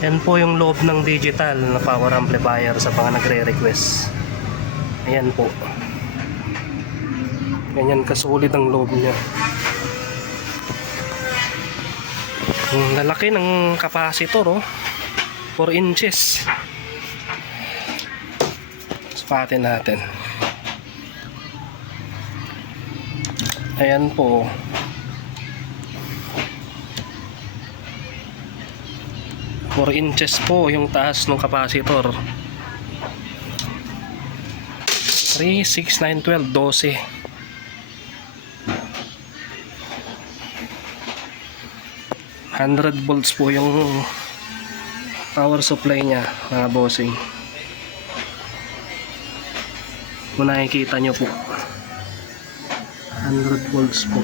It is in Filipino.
Yan po yung loob ng digital na power amplifier sa mga nagre-request. Ayan po. Ganyan kasulit ang loob niya. Ang lalaki ng capacitor, oh. 4 inches. Spatin natin. Ayan po. Four inches po yung taas ng capacitor. 3, 6, 9, 12, 12. $100 po yung power supply niya, mga bossing. Kung nakikita nyo po, 100 volts po.